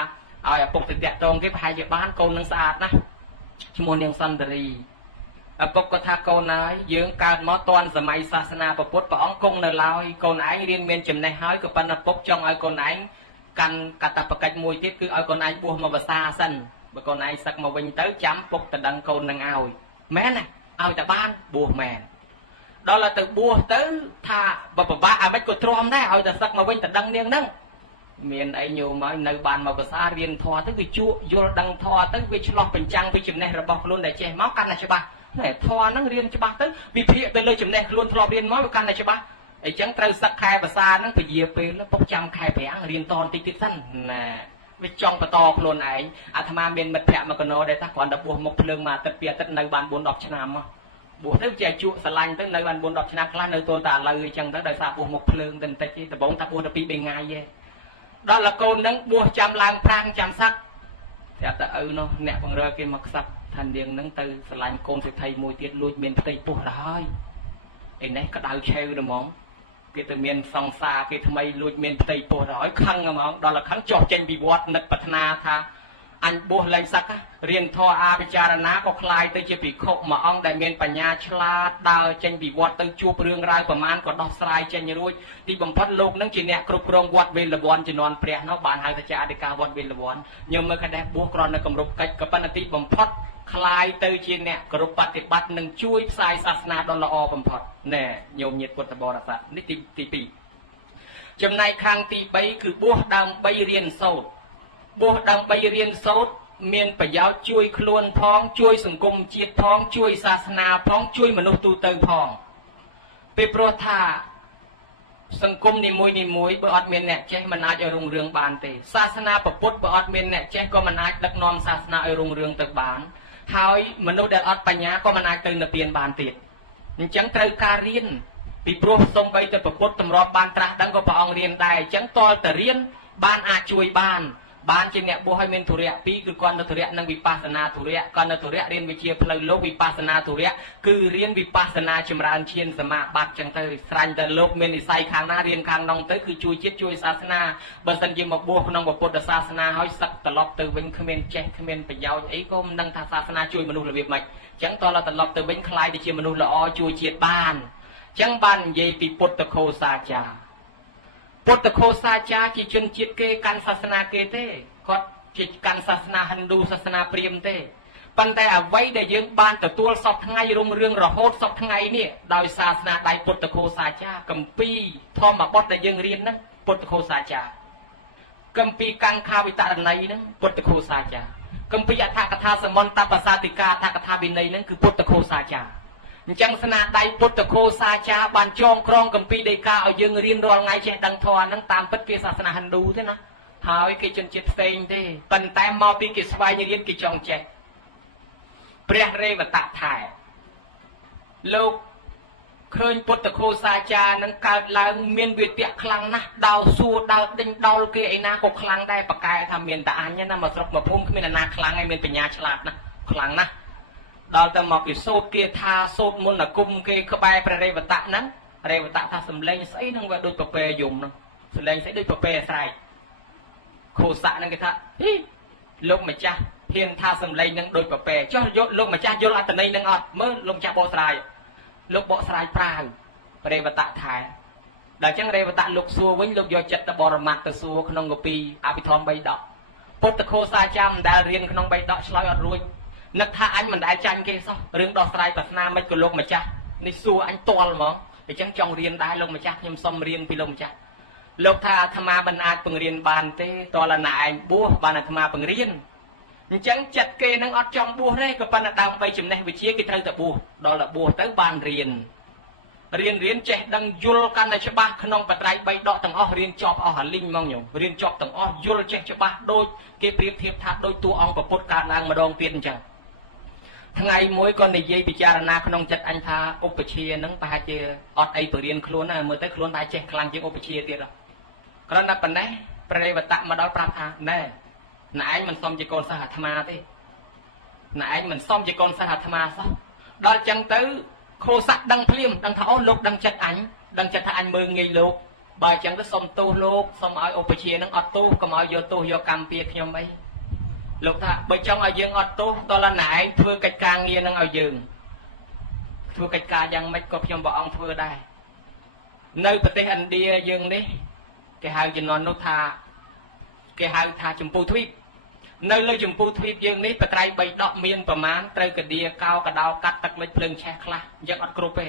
ឲ្យឪពុកទៅតាក់ទងគេប្រហែលជាបានកូននឹងស្អាតណាស់ឈ្មោះនាងសន្តារីឪពុកក៏ថាកូនហើយយើងកើតមកតាន់សម័យសាសនាពុទ្ធព្រះអង្គគង់នៅឡើយកូនឯងរៀនមានចំណេះហើយក៏ប៉ុន្តែឪពុកចង់ឲ្យកូនឯងកាន់កតបកិច្ចមួយទៀតគឺឲ្យកូនឯងបួសមកភាសាសិនបើកូនឯងសឹកមកវិញទៅចាំពុកតដឹងកូននឹងឲ្យមែនណាឲ្យតែបានបួសមែនដល់ទៅបួសទៅថាបើពិបាកអាមិនក៏ទ្រាំដែរឲ្យតែសឹកមកវិញតដឹងនាងហ្នឹងមានអីញោមហើយនៅបានមកភាសារៀនធម៌ទៅវាជក់យល់ដឹងធម៌ទៅវាឆ្លោះបញ្ចាំងពីចំណេះរបស់ខ្លួនដែលចេះមកកាន់តែច្បាស់ណែធម៌ហ្នឹងរៀនច្បាស់ទៅវិភាគទៅលើចំណេះខ្លួនធ្លាប់រៀនមកវាកាន់តែច្បាស់អញ្ចឹងត្រូវសឹកខែភាសាហ្នឹងពជាពេលពុកចាំខែ5រៀនតបន្តិចទៀតសិនណាវាចង់បន្តខ្លួនឯងអាត្មាមានមិត្តភក្តិមកកណោដែលថាគ្រាន់តែបួសមុខភ្លើងមួយអាទិត្យពីរអាទិត្យនៅបាន4 10ឆ្នាំមកបួសទៅជាជក់ស្រឡាញ់ទៅនៅបាន4 10ឆ្នាំខ្លះនៅទល់តែឥឡូវអញ្ចឹងទៅដោយសារបួសមុខភ្លើងទៅបន្តិចទេដំបងថាបួសទៅ2 3ថ្ងៃទេដល់លកូនហ្នឹងបួសចាំឡើង5ចាំសឹកស្រាប់តែឪនោះអ្នកបង្រើគេមកខ្សាប់ថានាងហ្នឹងទៅស្រឡាញ់កូនសេដ្ឋីមួយទៀតលួចមានផ្ទៃពោះទៅហើយឯនេះក្តៅឆេវហ្មងគេទៅមានសង្សារគេថ្មីលួចមានផ្ទៃពោះទៅហើយខឹងហ្មងដល់ខឹងចោះចេញពីវត្តនឹកប្រាថ្នាថាអញបួសលែងសឹករៀនធម៌អាពិចារណាក៏คล้ายទៅជាភិក្ខុមួយអង្គដែលមានបញ្ញាឆ្លាតដើរចេញពីវត្តទៅជួបរឿងរ៉ាវប្រមាណក៏ដោះស្រាយចេញរួចទីបំផុតលោកនឹងជាអ្នកគ្រប់គ្រងវត្តវេលវ័នជំនាន់ព្រះនោះបានហៅថាជាអធិការវត្តវេលវ័នញោមមើលកណ្ដេះបួសក្រនៅគម្រប់កិច្ចក៏ប៉ុន្តែទីបំផុតคล้ายទៅជាអ្នកគោរពបប្រតិបត្តិនិងជួយផ្សាយសាសនាដ៏ល្អបំផុតណែញោមញាតិពុទ្ធបរិស័ទនេះទី2ចំណែកខាងទី3គឺបួសដើម្បីរៀនសូត្របួសដើម្បីរៀនសូត្រមានប្រយោជន៍ជួយខ្លួនផងជួយសង្គមជាតិផងជួយសាសនាផងជួយមនុស្សទូទៅផងពីព្រោះថាសង្គមនីមួយបើអត់មានអ្នកចេះមិនអាចឲ្យរុងរឿងបានទេសាសនាពុទ្ធបើអត់មានអ្នកចេះក៏មិនអាចដឹកនាំសាសនាឲ្យរុងរឿងទៅបានហើយមនុស្សដែលអត់បញ្ញាក៏មិនអាចទៅនិព្វានបានទៀតអញ្ចឹងត្រូវការរៀនពីព្រោះសូម្បីតែពុទ្ធតម្រាប់បានត្រាស់ដឹងក៏ព្រះអង្គរៀនដែរអញ្ចឹងតលតែរៀនបានអាចជួយបានជាអ្នកបួសឲ្យមានធុរៈ2គឺគាត់នៅធុរៈនិងវិបស្សនាធុរៈគាត់នៅធុរៈរៀនវិជ្ជាផ្លូវលោកវិបស្សនាធុរៈគឺរៀនវិបស្សនាចម្រើនឈានសមាបត្តិចឹងទៅស្រាញ់តែលោកមាននិស័យខាងណារៀនខាងនោះទៅគឺជួយជាតិជួយសាសនាបើមិនជាមកបួសក្នុងពុទ្ធសាសនាហើយសឹកត្រឡប់ទៅវិញគ្មានចេះគ្មានប្រយោជន៍អីក៏មិនដឹងថាសាសនាជួយមនុស្សរបៀបម៉េចចឹងតើត្រឡប់ទៅវិញខ្លាយទៅជាមនុស្សល្អជួយជាតិបានចឹងបាននិយាយពីពុទ្ធខោសាចារពុទ្ធខោសាចារជាជនជាតិគេកាន់សាសនាគេទេគាត់ជាកាន់សាសនាហិណ្ឌូសាសនាព្រាហ្មណ៍ទេប៉ុន្តែអ្វីដែលយើងបានទទួលសពថ្ងៃរុងរឿងរហូតសពថ្ងៃនេះដោយសាសនាដៃពុទ្ធខោសាចារគម្ពីរធម្មបទដែលយើងរៀនហ្នឹងពុទ្ធខោសាចារគម្ពីរកង្ខាវិតរណីហ្នឹងពុទ្ធខោសាចារគម្ពីរអដ្ឋកថាសមន្តបសាតិកាអដ្ឋកថាវិន័យហ្នឹងគឺពុទ្ធខោសាចារអញ្ចឹងស្នាដៃពុទ្ធខោសាចារបានចងក្រងគម្ពីរដីកាឲ្យយើងរៀនរាល់ថ្ងៃចេះដឹងធម៌ហ្នឹងតាមពិតគេសាសនាហិណ្ឌូទេណាហើយគេជនជាតិផ្សេងទេប៉ុន្តែមកពីគេស្វែងរៀនគេចង់ចេះព្រះរេវតៈថែលោក ឃើញពុទ្ធគោសាចានឹងកើតឡើងមានវិទ្យាខ្លាំងណាស់ដោសួរដោដេញដោលគេឯណាក៏ខ្លាំងដែរបកែថាមានតែអញណាមកស្រុកមកភូមិគ្មានអ្នកណាខ្លាំងឯងមានបញ្ញាឆ្លាតណាស់ខ្លាំងណាស់ដល់ទៅមកគេសូត្រគេថាសូត្រមុនអាគុំគេក្បែរព្រះរេវតៈហ្នឹងរេវតៈថាសំឡេងស្អីហ្នឹងវាដូចពពែយំហ្នឹងសំឡេងស្អីដូចពពែស្រែកខោស័កហ្នឹងគេថាហីលោកម្ចាស់ហ៊ានថាសំឡេងហ្នឹងដូចពពែចុះយកលោកម្ចាស់យល់អត្ថន័យហ្នឹងអត់មើលលោកម្ចាស់បកស្រាយលោកបកស្រាយប្រាវរេវតៈថែដល់ចឹងរេវតៈលោកសួរវិញលោកយកចិត្តបរមត្តទៅសួរក្នុងកពីអភិធម្ម3ដកពុទ្ធគោសាចាមិនដែលរៀនក្នុង3ដកឆ្លើយអត់រួចនឹកថាអញមិនដែលចាញ់គេសោះរឿងដោះស្រាយប្រស្នាមិនក៏លោកម្ចាស់នេះសួរអញតល់ហ្មងអញ្ចឹងចង់រៀនដែរលោកម្ចាស់ខ្ញុំសុំរៀនពីលោកម្ចាស់លោកថាអាត្មាមិនអាចបង្រៀនបានទេតលណាឯងបួសបានអាត្មាបង្រៀនអញ្ចឹងចិត្តគេនឹងអត់ចង់បួសទេក៏ប៉ុន្តែដើម្បីចំណេះវិជ្ជាគេត្រូវតែបួសដល់តែបួសទៅបានរៀនចេះដឹងយល់កាន់តែច្បាស់ក្នុងបត្រៃ3ដកទាំងអស់រៀនចប់អស់អាលីងហ្មងញោមរៀនចប់ទាំងអស់យល់ចេះច្បាស់ដូចគេប្រៀបធៀបថាដូចតួអង្គពុទ្ធកើតឡើងម្ដងទៀតអញ្ចឹងថ្ងៃមួយក៏និយាយពិចារណាក្នុងចិត្តអញថាឧបជានឹងប្រហែលជាអត់អីបរៀនខ្លួនណាមើលទៅខ្លួនតែចេះខ្លាំងជាងឧបជាទៀតគ្រាន់តែប៉ុណ្ណេះព្រះរេវតៈមកដល់ប្រាប់ថាណែណែឯងមិនសមជាកូនសិស្សអាត្មាទេណែឯងមិនសមជាកូនសិស្សអាត្មាសោះដល់ចឹងទៅខោស័កដឹងភ្លាមដឹងថាអូលោកដឹងចិត្តអញដឹងចិត្តថាអញមើលងាយលោកបើចឹងទៅសុំទោសលោកសុំឲ្យឧបជានឹងអត់ទោសកុំឲ្យយកទោសយកកម្មពៀខ្ញុំអីលោកថាបើចង់ឲ្យយើងអត់ទោសតលណែឯងធ្វើកិច្ចការងារនឹងឲ្យយើងធ្វើកិច្ចការយ៉ាងម៉េចក៏ខ្ញុំព្រះអង្គធ្វើដែរនៅប្រទេសឥណ្ឌាយើងនេះគេហៅជំនាន់នោះថាគេហៅថាចម្ពោះទ្វីបនៅលើចម្ពោះទ្វីបយើងនេះបត្រៃ3ដកមានប្រមាណត្រូវកដៀកោកដោកាត់ទឹកលិចភ្លើងឆេះខ្លះយ៉ាងអត់គ្រប់ទេ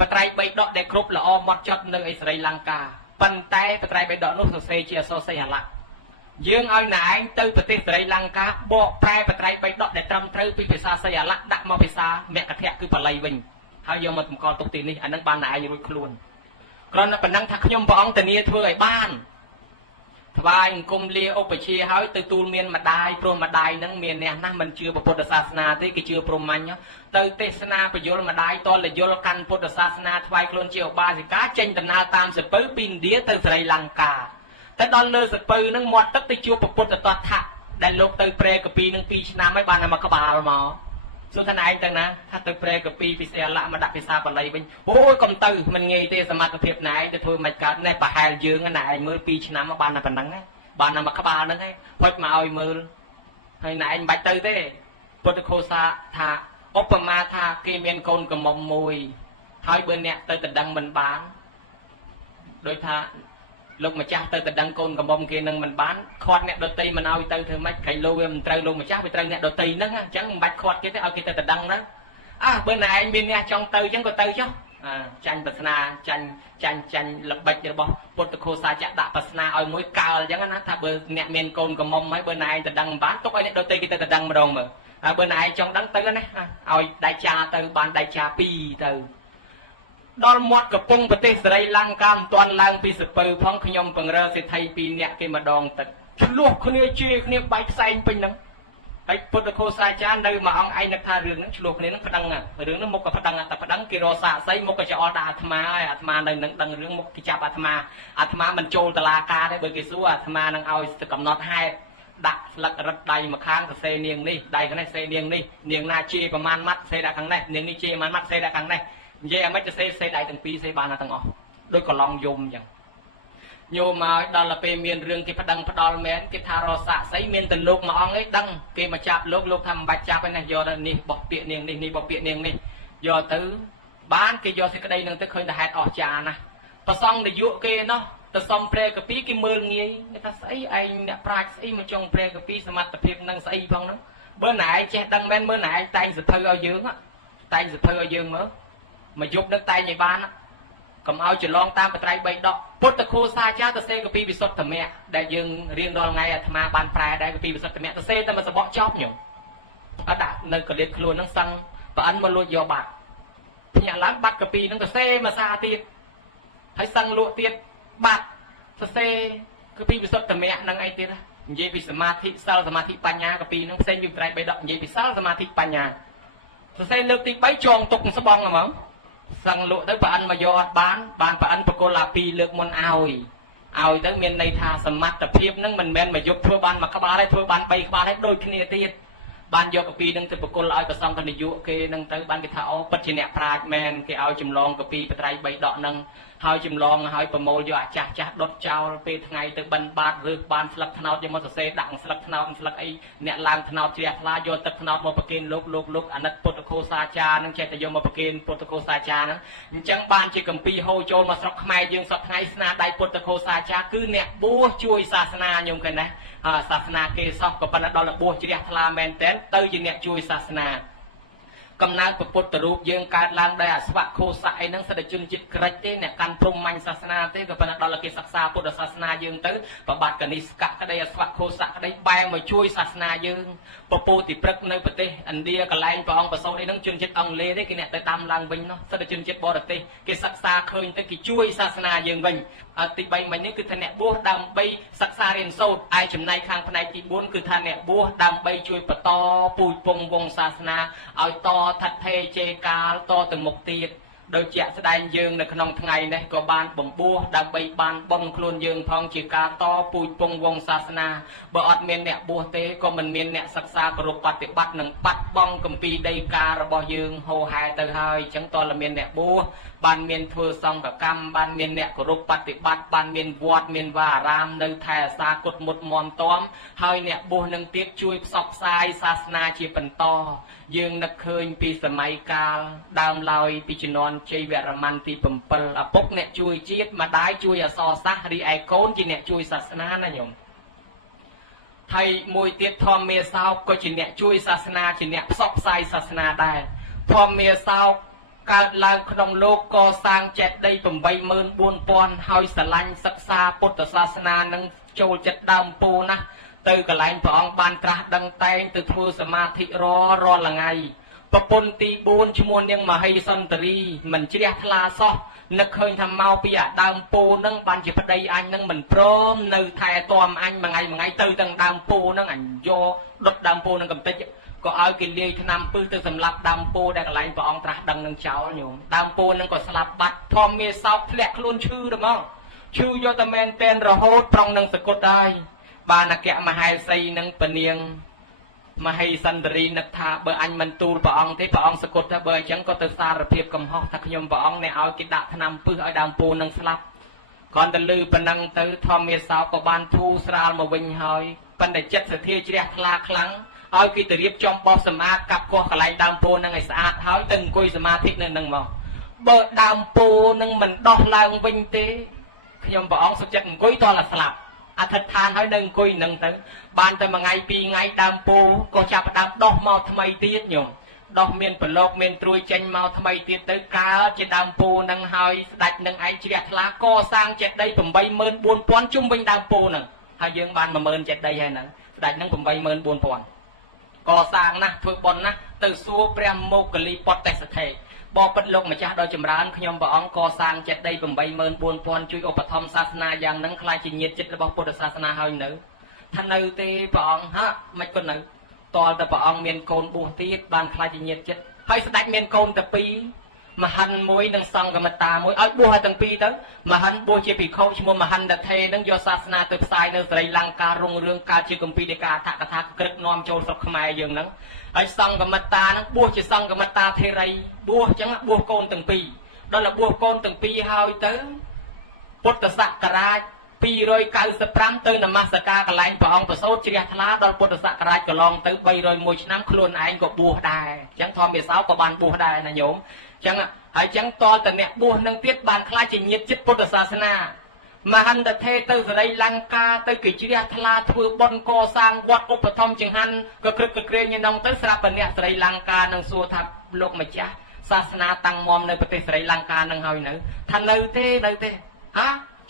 បត្រៃ3ដកដែលគ្រប់ល្អម៉ត់ចត់នៅឯស្រីលង្កាប៉ុន្តែបត្រៃ3ដកនោះសរសេរជាអក្សរសិល្បៈយើងឲ្យណែឯងទៅប្រទេសស្រីលង្កាបកប្រែបត្រៃ3ដកដែលត្រឹមត្រូវពីភាសាសិល្បៈដាក់មកភាសាមគ្គធៈគឺបាលីវិញហើយយកមកតម្កល់ទុកទីនេះអានឹងបានណែឯងរួចខ្លួនគ្រាន់តែប៉ុណ្ណឹងថាខ្ញុំព្រះអង្គធានាធ្វើឲ្យបានថ្វាយអង្គមលាឧបជាហើយទៅទូលមានម្ដាយព្រោះម្ដាយនឹងមានអ្នកណាស់មិនជឿពុទ្ធសាសនាទេគេជឿព្រហ្មញ្ញទៅទេសនាបញ្យលម្ដាយតលយល់កាន់ពុទ្ធសាសនាថ្វាយខ្លួនជាឧបាសិកាចេញដំណើរតាមសពៅពីឥណ្ឌាទៅស្រីលង្កាតែដល់លើសពៅនឹងមាត់ទឹកទៅជួបពុទ្ធតថៈដែលលោកទៅព្រែកពីនឹង2ឆ្នាំហើយបានតែមកក្បាលមកសួរថាឯងទៅណាថាទៅព្រែកពីសិល្បៈមកដាក់ភាសាបាលីវិញអូយកុំទៅមិនងាយទេសមត្ថភាពណែឯងទៅធ្វើមិនកើតណែប្រហែលយើងណែឯងមើល2ឆ្នាំមកបានតែប៉ុណ្្នឹងបានតែមកក្បាលហ្នឹងឯងហុចមកឲ្យមើលហើយណែឯងមិនបាច់ទៅទេពុទ្ធឃោសាថាឧបមាថាគេមានកូនកំមុំមួយហើយបើអ្នកទៅដណ្ដឹងមិនបានដោយថាលោកម្ចាស់ទៅដណ្ដឹងកូនកំមុំគេនឹងមិនបានខាត់អ្នកដតីមិនឲ្យទៅធ្វើម៉េចក្រែងលោវាមិនត្រូវលោកម្ចាស់វាត្រូវអ្នកដតីហ្នឹងអញ្ចឹងមិនបាច់ខាត់គេទេឲ្យគេទៅដណ្ដឹងហ្នឹងបើណែឯងមានអ្នកចង់ទៅអញ្ចឹងក៏ទៅចុះចាញ់ប្រាថ្នាចាញ់ល្បិចរបស់ពុទ្ធឃោសាចៈដាក់ប្រាថ្នាឲ្យមួយកើអញ្ចឹងណាថាបើអ្នកមានកូនកំមុំហើយបើណែឯងទៅដឹងមិនបានទុកឲ្យអ្នកដតីគេទៅដឹងម្ដងមើលហើយបើណែឯងចង់ដឹងទៅណាឲ្យដៃចាទៅបានដៃចា2ទៅដល់មាត់កំពង់ប្រទេសស្រីលង្កាមិនទាន់ឡើងពីសពៅផងខ្ញុំបង្រើសេដ្ឋី2នាក់គេម្ដងទឹកឆ្លោះគ្នាជេរគ្នាបែកផ្សែងពេញហ្នឹងហើយពុទ្ធឃោសាចារ្យនៅមួយអង្គឯងនឹកថារឿងហ្នឹងឆ្លោះគ្នាហ្នឹងប្តឹងរឿងហ្នឹងមុខក៏ប្តឹងតែប្តឹងគេរកសាកសីមុខក៏ចោលដាក់អាត្មាហើយអាត្មានៅនឹងដឹងរឿងមុខគេចាប់អាត្មាមិនចូលតុលាការទេបើគេសួរអាត្មានឹងឲ្យកំណត់ហេតុដាក់ស្លឹករឹតដៃម្ខាងសរសេរនាងនេះដៃខាងនេះសរសេរនាងនេះនាងណាជេរប្រមាណម៉ាត់សរសេរដាក់ខាងនេះនាងនេះជេរប្រមាណម៉ាត់សរសេរដាក់ខាងនេះនិយាយឲ្យមិនទៅសេដៃទាំងពីរសេបានទាំងអស់ដូចកន្លងយំអញ្ចឹងញោមមកដល់ពេលមានរឿងគេប្តឹងផ្ដាល់មែនគេថារសាក់ស្អីមានតែលោកមួយអង្គឯងដឹងគេមកចាប់លោកថាមិនបាច់ចាប់ទេណាយកទៅនេះបោះពាក្យនាងនេះបោះពាក្យនាងនេះយកទៅបានគេយកសេចក្តីនឹងទៅឃើញតែហេតុអស្ចារ្យណាស់ប្រសងនាយកគេណោះទៅសុំព្រែកពីគេមើលងាយគេថាស្អីឯងអ្នកប្រាជ្ញស្អីមកចង់ព្រែកពីសមត្ថភាពនឹងស្អីផងហ្នឹងបើណែឯងចេះដឹងមែនមើលណែឯងតែងសភៅឲ្យយើងមើលមកយប់នឹងតែងឲ្យបានកុំឲ្យច្រឡងតាមបត្រៃ3ដកពុទ្ធឃោសាចារ្យទៅសេកពីវិសុទ្ធមគ្គដែលយើងរៀនរាល់ថ្ងៃអាត្មាបានប្រែដែរកពីវិសុទ្ធមគ្គទៅសេតែមកសបកចប់ញោមអត់ដាក់នៅកលៀតខ្លួនហ្នឹងសឹងប្រអិនមកលួចយកបាត់ភ្ញាក់ឡើងបាត់កពីហ្នឹងទៅសេមកសាទៀតហើយសឹងលក់ទៀតបាត់សរសេរកពីវិសុទ្ធមគ្គហ្នឹងអីទៀតនិយាយពីសមាធិសិលសមាធិបញ្ញាកពីហ្នឹងផ្សេងពីបត្រៃ3ដកនិយាយពីសិលសមាធិបញ្ញាសរសេរលើកទី3ចងទុកស្បងហ្មង សឹងលក់ទៅប្រអិនមកយកអត់បានប្រអិនបកុលអាពីរលើកមុនឲ្យទៅមានន័យថាសមត្ថភាពនឹងមិនមែនមកយកធ្វើបានមួយក្បាលទេធ្វើបាន3ក្បាលទេដូចគ្នាទៀតបានយកកាពីនឹងទៅបកុលឲ្យប្រសំកនយុគេនឹងទៅបានគេថាអូពិតជាអ្នកប្រាជ្ញមែនគេឲ្យចម្លងកាពីបត្រៃ3ដកនឹងហើយចម្លងហើយប្រមូលយកអាចាស់ដុតចោលពេលថ្ងៃទៅបិណ្ឌបាតរើសបានស្លឹកថ្នោតយកមកសរសេរដាក់ស្លឹកថ្នោតស្លឹកអីអ្នកឡើងថ្នោតជ្រះថ្លាយកទឹកថ្នោតមកប្រគេនលោកអាណិតពុទ្ធឃោសាចារនឹងចេះតែយកមកប្រគេនពុទ្ធឃោសាចារហ្នឹងអញ្ចឹងបានជាកម្ពីហូរចូលមកស្រុកខ្មែរយើងសពថ្ងៃស្នាដៃពុទ្ធឃោសាចារគឺអ្នកបួសជួយសាសនាញោមឃើញណាសាសនាគេសោះក៏ប៉ុន្តែដល់បួសជ្រះថ្លាមែនតែនទៅជាអ្នកជួយសាសនាកំណើតពុទ្ធរូបយើងកើតឡើងដោយអស្វខោសៈអីហ្នឹងសិទ្ធិជនជាតិក្រិចទេអ្នកកាន់ព្រំមាញ់សាសនាទេក៏ប៉ុន្តែដល់គេសិក្សាពុទ្ធសាសនាយើងទៅប្របាទកនិស្កក្តីអស្វខោសៈក្តីបែរមកជួយសាសនាយើងពពោតិព្រឹកនៅប្រទេសឥណ្ឌាកន្លែងព្រះអង្គប្រសូតអីហ្នឹងជនជាតិអង់គ្លេសទេគេអ្នកទៅតាមឡើងវិញនោះសិទ្ធិជនជាតិបរទេសគេសិក្សាឃើញទៅគេជួយសាសនាយើងវិញទី3មិញនេះគឺថាអ្នកបួសដើម្បីសិក្សារៀនសូត្រឯចំណែកខាងផ្នែកទី4គឺថាអ្នកបួសដើម្បីជួយបន្តពូជពង្សវង្សសាសនាឲ្យតថិតថេរជេរកាលតទៅមុខទៀតដោយជាក់ស្ដែងយើងនៅក្នុងថ្ងៃនេះក៏បានបំពោះដើម្បីបានបុណ្យខ្លួនយើងផងជាការតពូជពង្សវង្សសាសនាបើអត់មានអ្នកបួសទេក៏មិនមានអ្នកសិក្សាគោរពបប្រតិបត្តិនិងបាត់បង់គម្ពីរដីការបស់យើងហូរហែទៅហើយអញ្ចឹងតើមានអ្នកបួសបានមានធ្វើសង្ឃកម្មបានមានអ្នកគោរពបប្រតិបត្តិបានមានវត្តមានវាអារាមនៅថែអាសាគុតមុតមមតំហើយអ្នកបួសនឹងទៀតជួយផ្សព្វផ្សាយសាសនាជាបន្តយើងនឹកឃើញពីសម័យកាលដើមឡើយពីជំនាន់ជ័យវរ្ម័នទី7ឪពុកអ្នកជួយជាតិម្ដាយជួយអក្សរសាស្ត្ររីឯកូនជាអ្នកជួយសាសនាណាញោមហើយមួយទៀតធម្មមាសោកក៏ជាអ្នកជួយសាសនាជាអ្នកផ្សព្វផ្សាយសាសនាដែរធម្មមាសោកកើតឡើងក្នុងលោកកសាងចេតិយ 84000 ហើយស្រឡាញ់សិក្សាពុទ្ធសាសនានឹងចូលចិត្តដើមពោណាស់ទៅកន្លែងព្រះអង្គបានត្រាស់ដឹងតែងទៅធ្វើសមាធិរាល់ថ្ងៃប្រពន្ធទី4ឈ្មោះនាងមហេសន្ទរីមិនជ្រះថ្លាសោះនឹកឃើញថាមកពីអាដើមពោនឹងបានជាប្តីអញនឹងមិនព្រមនៅថែទាំអញមួយថ្ងៃទៅទាំងដើមពោនឹងអញយកដុតដើមពោនឹងកំតិចក៏ឲ្យគេលាយថ្នាំពឹសទៅសម្លាប់ដើមពោដែលកន្លែងព្រះអង្គត្រាស់ដឹងនឹងចោលញោមដើមពោនឹងក៏ស្លាប់បាត់ធម្មមាសោកធ្លាក់ខ្លួនឈឺទៅមកឈឺយកតែមែនតែនរហូតប្រងនឹងសកុតហើយបានអគ្គមហេសីនឹងពនាងមហេសន្ទរីនឹកថាបើអញមិនទូលព្រះអង្គទេព្រះអង្គសកុតថាបើអញ្ចឹងក៏ទៅសារភាពកំហុសថាខ្ញុំព្រះអង្គអ្នកឲ្យគេដាក់ថ្នាំពឹសឲ្យដើមពោនឹងស្លាប់គ្រាន់តែលឺប៉ុណ្ណឹងទៅធម្មមាសោកក៏បានធូរស្រាលមកវិញហើយប៉ុន្តែចិត្តសទ្ធាជ្រះថ្លាខ្លាំងឲ្យគេទៅរៀបចំបោះសម្អាតកាប់កោះកន្លែងដើមពោនឹងឲ្យស្អាតហើយទៅអង្គុយសមាធិនៅនឹងមកបើដើមពោនឹងមិនដោះឡើងវិញទេខ្ញុំព្រះអង្គសុខចិត្តអង្គុយតតែស្លាប់អធិដ្ឋានហើយនៅអង្គុយនឹងទៅបានតែមួយថ្ងៃពីរថ្ងៃដើមពោក៏ចាប់ផ្ដើមដោះមកថ្មីទៀតញោមដោះមានប្រឡោកមានត្រួយចេញមកថ្មីទៀតទៅកើតជាដើមពោនឹងហើយស្ដេចនឹងឯងជ្រះថ្លាកសាងចេតិយ 84000 ជុំវិញដើមពោនឹងហើយយើងបាន 10000 ចេតិយហើយហ្នឹងស្ដេចនឹង 84000 កសាងណាស់ធ្វើបុណ្យណាស់ទៅសួរព្រះមោគលីពតេសថេបបិទ្ធលោកម្ចាស់ដ៏ចម្រើនខ្ញុំព្រះអង្គកសាងចេតិយ 84000 ជួយឧបត្ថម្ភសាសនាយ៉ាងហ្នឹងខ្លាចជាញាតិចិត្តរបស់ពុទ្ធសាសនាហើយនៅថានៅទេព្រះអង្គហាមិនក៏នៅតលតែព្រះអង្គមានកូនបួសទៀតបានខ្លាចជាញាតិចិត្តហើយស្ដេចមានកូនតែ2មហិនមួយនិងសង្ឃមតាមួយឲ្យបួសឲ្យទាំងពីរទៅមហិនបួសជាភិក្ខុឈ្មោះមហិនតថេនឹងយកសាសនាទៅផ្សាយនៅស្រីលង្ការុងរឿងកើតជាគម្ពីរដីកាអដ្ឋកថាក្រឹកនាំចូលស្រុកខ្មែរយើងហ្នឹងហើយសង្ឃមតានឹងបួសជាសង្ឃមតាធេរីបួសអញ្ចឹងបួសកូនទាំងពីរដល់បួសកូនទាំងពីរហើយទៅពុទ្ធសករាជ295ទៅនមស្ការកន្លែងព្រះអង្គប្រសូតជ្រះថ្លាដល់ពុទ្ធសករាជកន្លងទៅ301ឆ្នាំខ្លួនឯងក៏បួសដែរអញ្ចឹងធម្មមាសោក៏បានបួសដែរណាញោមអញ្ចឹងហើយអញ្ចឹងតលតអ្នកបួសនឹងទៀតបានខ្លាចជាញាតិចិត្តពុទ្ធសាសនាមហន្តថេទៅសរីលង្កាទៅគេជ្រះថ្លាធ្វើបុណ្យកសាងវត្តឧបត្ថម្ភចង្ហាន់ក៏ក្រឹកក្រែងក្នុងទៅស្រាប់តែអ្នកសរីលង្កានឹងសួរថាលោកម្ចាស់សាសនាតាំងមមនៅប្រទេសសរីលង្កានឹងហើយនៅថានៅទេ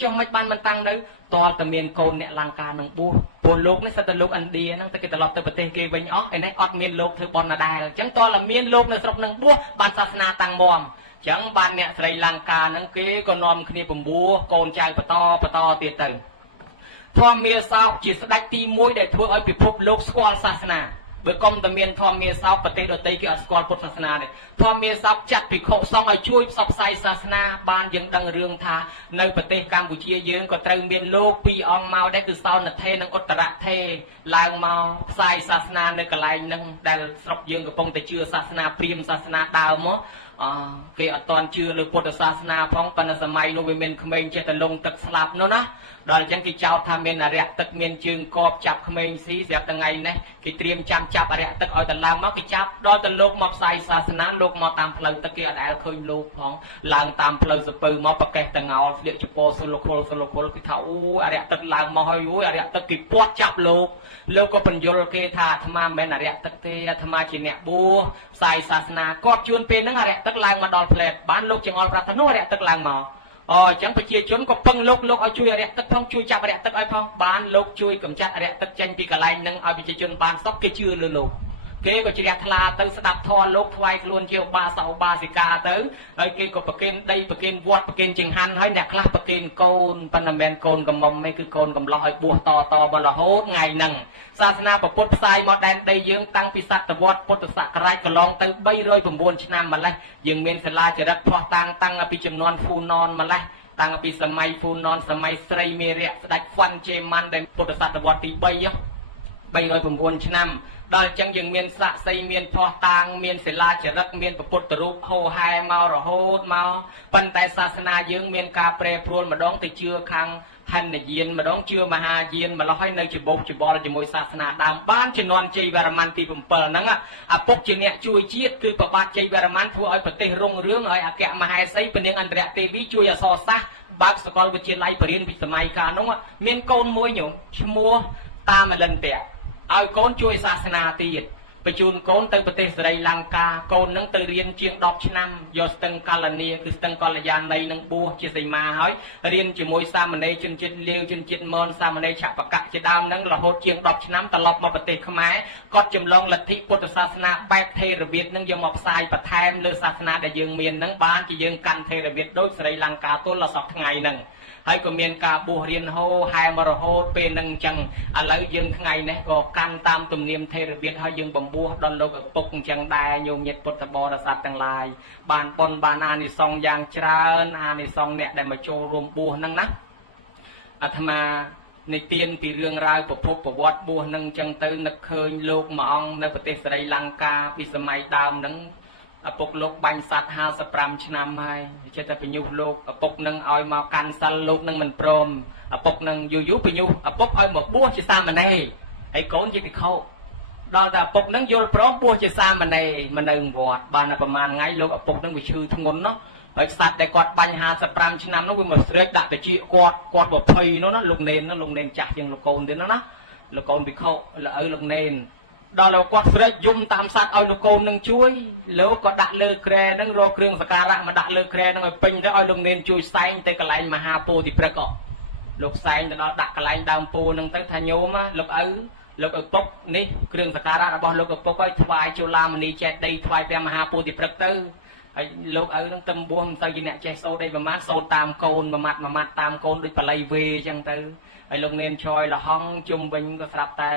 ចុះមិនបានមិនតាំងនៅតលតែមានកូនអ្នកលង្កានឹងបួសព្រោះលោកនេះសិតតែលោកឥណ្ឌាហ្នឹងតែគេត្រឡប់ទៅប្រទេសគេវិញអស់ឯនេះអត់មានលោកធ្វើបុណ្យណាដែរអញ្ចឹងតលតែមានលោកនៅស្រុកនឹងបួសបានសាសនាតាំងមមអញ្ចឹងបានអ្នកស្រីលង្កាហ្នឹងគេក៏នាំគ្នាពំបួសកូនចៅបន្តទៀតទៅធម្មមាសោកជាស្ដេចទី1ដែលធ្វើឲ្យពិភពលោកស្គាល់សាសនា បើកុំតែមានធម្មមាសោកប្រទេសដទៃគេអត់ស្គាល់ពុទ្ធសាសនាទេធម្មមាសោកចាត់ភិក្ខុសង្ឃឲ្យជួយផ្សព្វផ្សាយសាសនាបានយើងដឹងរឿងថានៅប្រទេសកម្ពុជាយើងក៏ត្រូវមានលោកពីរអង្គមកដែរគឺសោណថេនិងឧត្តរថេឡើងមកផ្សាយសាសនានៅកន្លែងហ្នឹងដែលស្រុកយើងកំពុងតែជឿសាសនាព្រាហ្មណ៍សាសនាដើមមកគេអត់តន់ជឿលើពុទ្ធសាសនាផងប៉ុន្តែសម័យនោះវាមានក្មេងចេះតែលងទឹកស្លាប់នោះណាដល់អញ្ចឹងគេចោទថាមានអរិយទឹកមានជើងកបចាប់ក្មេងស៊ីស្រាប់ថ្ងៃនេះគេត្រៀមចាំចាប់អរិយទឹកឲ្យទៅឡើងមកគេចាប់ដល់ទៅលោកមកផ្សាយសាសនាលោកមកតាមផ្លូវទឹកគេអត់ដែលឃើញលោកផងឡើងតាមផ្លូវសពៅមកប្រកេះតងោលស្លៀកចពោសុលខុលគេថាអូអរិយទឹកឡើងមកហើយអូអរិយទឹកគេពាត់ចាប់លោកក៏បញ្យល់គេថាអាត្មាមិនមែនអរិយទឹកទេអាត្មាជាអ្នកបួសផ្សាយសាសនាគាត់ជួនពេលហ្នឹងអរិយទឹកឡើងមកដល់ផ្លែតបានលោកចង្អុលប្រាប់ថានោះអរិយទឹកឡើងមកអញ្ចឹងប្រជាជនក៏ពឹងលោកឲ្យជួយអរិយទឹកផងជួយចាប់អរិយទឹកឲ្យផងបានលោកជួយកម្ចាត់អរិយទឹកចេញពីកន្លែងហ្នឹងឲ្យប្រជាជនបានសុខគេជឿលើលោកគេក៏ជ្រះថ្លាទៅស្ដាប់ធម៌លោកថ្វាយខ្លួនជាឧបាសកឧបាសិកាទៅហើយគេក៏ប្រគេនដីប្រគេនវត្តប្រគេនចង្ហាន់ហើយអ្នកខ្លះប្រគេនកូនប៉ុន្តែមិនមែនកូនកំមុំទេគឺកូនកំឡោះឲ្យបួសតមករហូតថ្ងៃហ្នឹងសាសនាពុទ្ធផ្សាយមកដែនដីយើងតាំងពីសតវត្សពុទ្ធសករាជកន្លងទៅ309ឆ្នាំម្លេះយើងមានសាលាចរិតផោះតាំងពីចំនួនហ្វូណនម្លេះតាំងពីសម័យហ្វូណនសម័យស្រីមេរៈស្ដេចហ្វាន់ជេម៉ាន់ដែលពុទ្ធសតវត្សទី309ឆ្នាំដល់អញ្ចឹងយើងមានសាក់សីមានផោះតាំងមានសិលាចារឹកមានពុទ្ធរូបហូហែមករហូតមកប៉ុន្តែសាសនាយើងមានការប្រែប្រួលម្ដងទៅជឿខាងហិនយានម្ដងជឿមហាយានម្ល៉េះហើយនៅច្បុកច្បល់ជាមួយសាសនាដើមបានជំនាន់ជ័យវរ្ម័នទី7ហ្នឹងឪពុកជាអ្នកជួយជាតិគឺប្របាទជ័យវរ្ម័នធ្វើឲ្យប្រទេសរុងរឿងឲ្យអគ្គមហេសីពនាងអន្តរទេវីជួយអក្សរសាស្ត្របើកសាកលវិទ្យាល័យបរិញ្ញាបត្រសម័យកាលនោះមានកូនមួយញោមឈ្មោះតាមលិនតៈឲ្យកូនជួយសាសនាទៀតបញ្ជូនកូនទៅប្រទេសសេរីលង្កាកូននឹងទៅរៀនជាង10ឆ្នាំយកស្ទឹងកល្លនីគឺស្ទឹងកល្យាណីនឹងបួសជាសីមាហើយរៀនជាមួយសាមណេរជនជាតិលាវជនជាតិមនសាមណេរឆបកៈជាដើមនឹងរហូតជាង10ឆ្នាំត្រឡប់មកប្រទេសខ្មែរគាត់ចម្លងលទ្ធិពុទ្ធសាសនាបែបថេរវាទនឹងយកមកផ្សាយបន្ថែមលើសាសនាដែលយើងមាននឹងបានជាយើងកាន់ថេរវាទដូចសេរីលង្កាទល់ដល់សពថ្ងៃហ្នឹងហើយក៏មានការបួសរៀនហូហែមរហូតពេលហ្នឹងអញ្ចឹងឥឡូវយើងថ្ងៃនេះក៏កាន់តាមទំនៀមថេរវាទហើយយើងបំពោះដល់លោកឪពុកអញ្ចឹងដែរញោមញាតិពុទ្ធបរិស័ទទាំងឡាយបានបុណ្យបានអានិសង្សយ៉ាងច្រើនអានិសង្សអ្នកដែលមកចូលរួមបួសហ្នឹងណាអាត្មានិទានពីរឿងរ៉ាវប្រភពប្រវត្តិបួសហ្នឹងអញ្ចឹងទៅនឹកឃើញលោកមួយអង្គនៅប្រទេសសេរីលង្កាពីសម័យដើមហ្នឹងឪពុកលោកបាញ់សត្វ55ឆ្នាំហើយចិត្តតែបញ្ញុះលោកឪពុកនឹងឲ្យមកកាន់សិលលោកនឹងមិនព្រមឪពុកនឹងយូរបញ្ញុះឪពុកឲ្យមកបួសជាសាមណេរហើយកូនជាភិក្ខុដល់តែឪពុកនឹងយល់ព្រមបួសជាសាមណេរមកនៅវត្តបានតែប្រហែលថ្ងៃលោកឪពុកនឹងវាឈឺធ្ងន់ណោះហើយសត្វដែលគាត់បាញ់55ឆ្នាំនោះវាមកស្រេកដាក់តិចគាត់20នោះណាលោកនេនចាស់ជាងលោកកូនទៀតណាលោកកូនភិក្ខុលោកឪលោកនេនដល់លោកគាត់ស្រែកយំតាមសត្វឲ្យលោកកូននឹងជួយលោកក៏ដាក់លើក្រែនឹងរកគ្រឿងសក្ការៈមកដាក់លើក្រែនឹងឲ្យពេញទៅឲ្យលោកនេនជួយសែងទៅកន្លែងមហាពោធិព្រឹកលោកសែងទៅដល់ដាក់កន្លែងដើមពោនឹងទៅថាញោមលោកឪពុកនេះគ្រឿងសក្ការៈរបស់លោកឪពុកឲ្យថ្វាយជូឡាមនីចេតិយថ្វាយព្រះមហាពោធិព្រឹកទៅហើយលោកឪនឹងទៅបួសមិនទៅជាអ្នកចេះសូត្រអីប្រមាណសូត្រតាមកូនមួយម៉ាត់តាមកូនដូចបល័យវេអញ្ចឹងទៅហើយលោកនេនឆយលហង់ជុំវិញក៏ស្រាប់តែ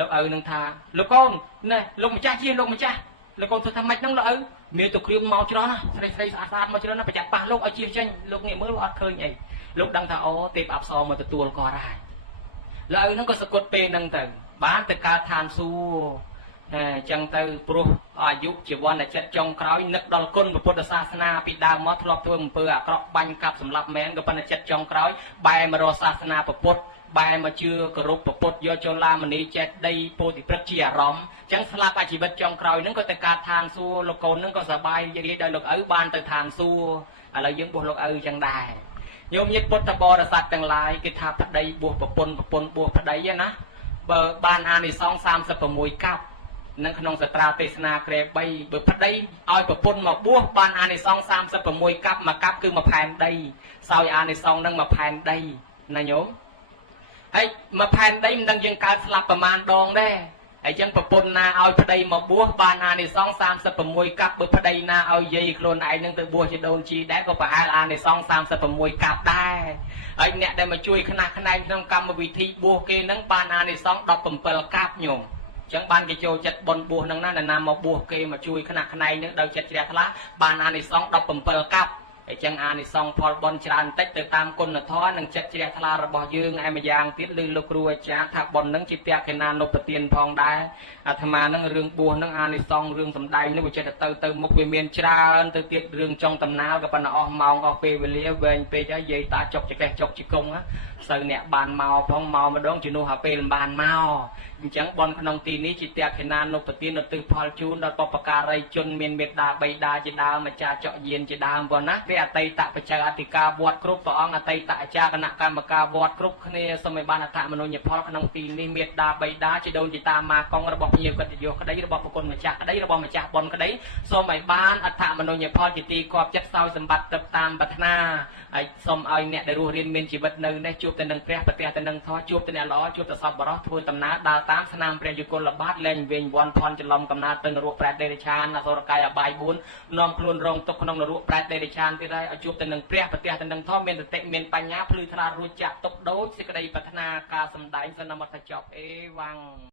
លោកឪនឹងថាលោកកូនណែលោកម្ចាស់ជាលោកម្ចាស់លោកកូនធ្វើថាម៉េចហ្នឹងលោកឪមានទៅគ្រឿងមកច្រើនណាស្រីស្អាតមកច្រើនណាប្រចាំប៉ះលោកឲ្យជិះចេញលោកងាកមើលអត់ឃើញអីលោកដឹងថាអូទេពអប្សរមកទទួលគាត់ហើយលោកឪហ្នឹងក៏សគត់ពេលហ្នឹងទៅបានទៅកើតឋានសួគ៌អញ្ចឹងទៅព្រោះអាយុជីវ័នតែចិត្តចុងក្រោយនឹកដល់គុណពុទ្ធសាសនាពីដើមមកធ្លាប់ធ្វើអំពើអាក្រក់បាញ់កាប់សម្លាប់មែនក៏ប៉ុន្តែចិត្តចុងក្រោយបែរមករកសាសនាពុទ្ធបែរមកជឿគោរពពុទ្ធយកចុលាមនីចេតិយពោធិព្រឹកជាអារម្មណ៍អញ្ចឹងស្លាប់អាជីវិតចុងក្រោយហ្នឹងក៏ទៅកើតឋានសួគ៌លោកកូនហ្នឹងក៏សប្បាយរីករាយដោយលោកឪបានទៅឋានសួគ៌ឥឡូវយើងបួសលោកឪអញ្ចឹងដែរញោមញាតិពុទ្ធបរិស័ទទាំងឡាយគេថាប្តីបួសប្រពន្ធបួសប្តីណាបើបានអានិសង្ស36កាប់នៅក្នុងសត្រាទេសនាក្រែ3បើប្តីឲ្យប្រពន្ធមកបួសបានអានិសង្ស36កាប់មួយកាប់គឺមួយផែនដីសោយអានិសង្សនឹងមួយផែនដីណាញោមហើយមួយផែនដីមិនដឹងយើងកើតស្លាប់ប្រមាណដងដែរហើយចឹងប្រពន្ធណាឲ្យប្តីមកបួសបានអានិសង្ស36កាប់បើប្តីណាឲ្យយាយខ្លួនឯងនឹងទៅបួសជាដូនជីដែរក៏ប្រហែលអានិសង្ស36កាប់ដែរហើយអ្នកដែលមកជួយខ្នះខ្នែងក្នុងកម្មវិធីបួសគេនឹងបានអានិសង្ស17កាប់ញោម ចឹងបានគេចូលចិត្តបនបួសហ្នឹងណាណាមកបួសគេមកជួយខ្នះខ្នែងនឹងដោយចិត្តជ្រះថ្លាបានអានិសង្ស17កាប់អញ្ចឹងអានិសង្សផលបនច្រើនតិចទៅតាមគុណធម៌និងចិត្តជ្រះថ្លារបស់យើងឯម្យ៉ាងទៀតឬលោកគ្រូអាចារ្យថាបនហ្នឹងជាពក្ខណានុបទានផងដែរអាត្មាហ្នឹងរឿងបួសហ្នឹងអានិសង្សរឿងសំដែងនេះវាចិត្តទៅមុខវាមានច្រើនទៅទៀតរឿងចុងដំណើរក៏ប៉ុន្តែអស់ម៉ោងអស់ពេលវេលាវែងពេកហើយនិយាយតាចុកចកេះចុកជង្គង់ណាសូវអ្នកបានមកផងមកម្ដងជំនួសឲ្យពេលបានមកអញ្ចឹងបនក្នុងទីនេះជាពក្ខណានុបទានឧទ្ទិសផលជូនដល់បុព្វការីជនមានមេត្តាបិតាជាដើមម្ចាស់ចកយានជាដើមប៉ុណ្ណាព្រះអតីតបច្ចៅអធិការវត្តគ្រប់ព្រះអង្គអតីតអាចារ្យគណៈកម្មការវត្តគ្រប់គ្នាសូមឲ្យបានអត្ថមនុញ្ញផលក្នុងទីនេះមេត្តាបិតាជាដូនជាតាម៉ាកងរបស់ភ្ញៀវកិត្តិយសក្តីរបស់ប្រគុណម្ចាស់ក្តីរបស់ម្ចាស់បនក្តីសូមឲ្យបានអត្ថមនុញ្ញផលជាទីគាប់ចិត្តសោយសម្បត្តិទៅតាមប្រាថ្នាហើយសូមឲ្យអ្នកដែលរស់រៀនមានជីវិតនៅនេះជួបតែនឹងព្រះប្រទះតែនឹងធម៌ជួបតែអ្នកល្អជួបតែសពបរោះធ្វើដំណើរដើរតាមស្នាមព្រះយុគលបាតលែងវិញវ័នផនច្រឡំកំណើតទៅនរកប្រែតដេរឆានអសុរកាយអបាយ4នាំខ្លួនរងទុកក្នុងនរកប្រែតដេរឆានទៀតហើយឲ្យជួបតែនឹងព្រះប្រទះតែនឹងធម៌មានសតិមានបញ្ញាភ្លឺថ្លារួចចាក់ទុកដូចសេចក្តីប្រាថ្នាការសម្ដែងសន្មតចប់អេវ៉ាំង